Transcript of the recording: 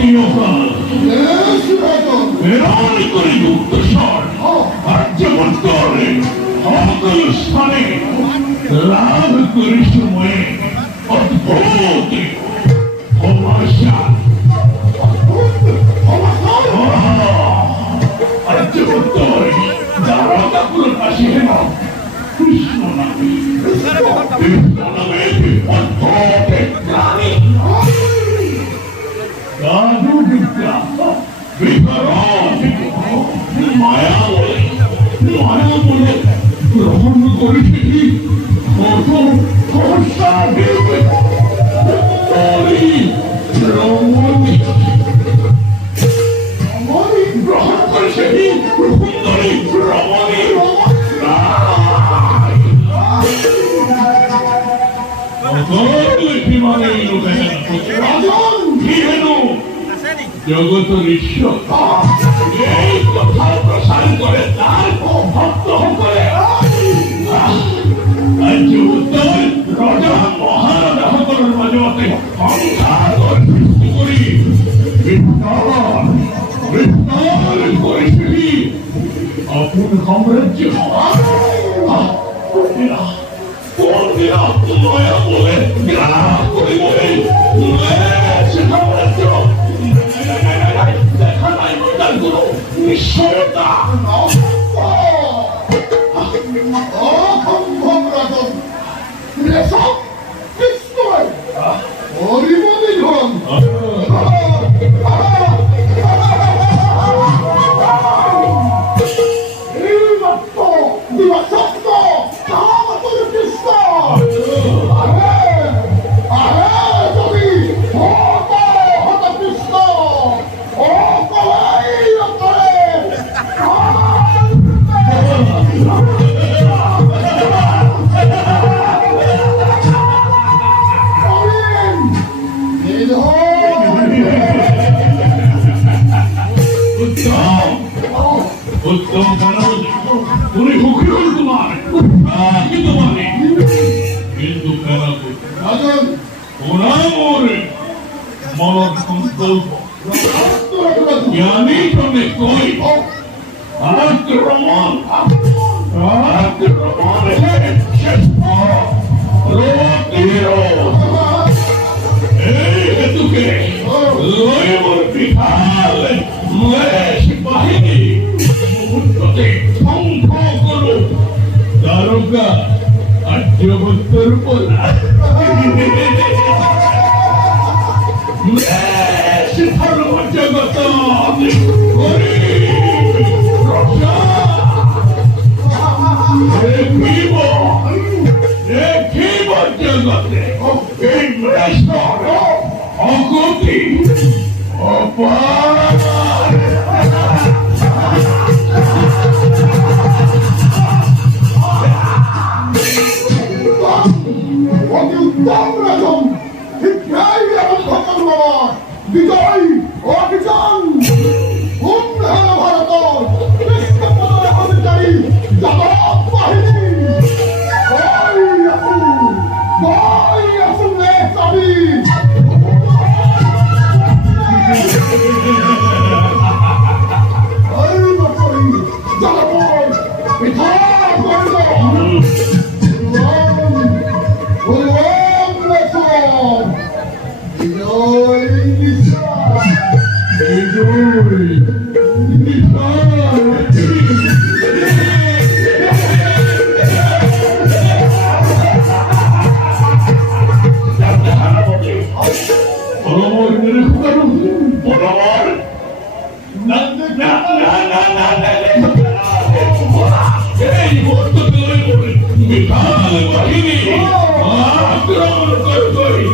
চিরকাল এরানি করে যুক্তস্বর আর্যবন করে সকল স্থানে লাভ করি সময়ে অদ্ভুত সমস্যা আর্যবন করে দ্বারকা পুরো কাশি হেন কৃষ্ণ নামে অদ্ভুত প্রাণী সাধু বিদ্যা মায়া বলে গ্রহণ করেছি গ্রহণ করেছে সুন্দরী রমণী জগতের ঈশ্বর এই কথা প্রসার করে তার ভক্ত করে রাজা মহারাজা সকলের মাঝে সংসার সৃষ্টি করি বিস্তার করেছিলি আপন সাম্রাজ্য মায়া বলে গ্রাহ করে বলে সাম্রাজ্য দেখা নাই তার কোনো নিশ্চয়তা অসম্ভব রাজন এসব নিশ্চয় হরিমনি ধন এই মাত্র দিবা সত্য কামাতুর কৃষ্ণ যদি হত কৃষ্ণ ও কলাই অন্তরে উত্তম কারণ তুমি সুখী হল তোমার কিন্তু মনের সংকল্প জ্ঞানী তুমি কই আক্রমণ এই হেতুকে লইবর বিশাল বাহিনী মুহূর্ততে ধ্বংস করো দারোগা আর্যবত্তর উপর জগত দেখিব জগতে এই অগতি অপার বিজয় অভিযান ভারত কর্মচারী যাদব বাহিনী বাহিনী আক্রমণ করে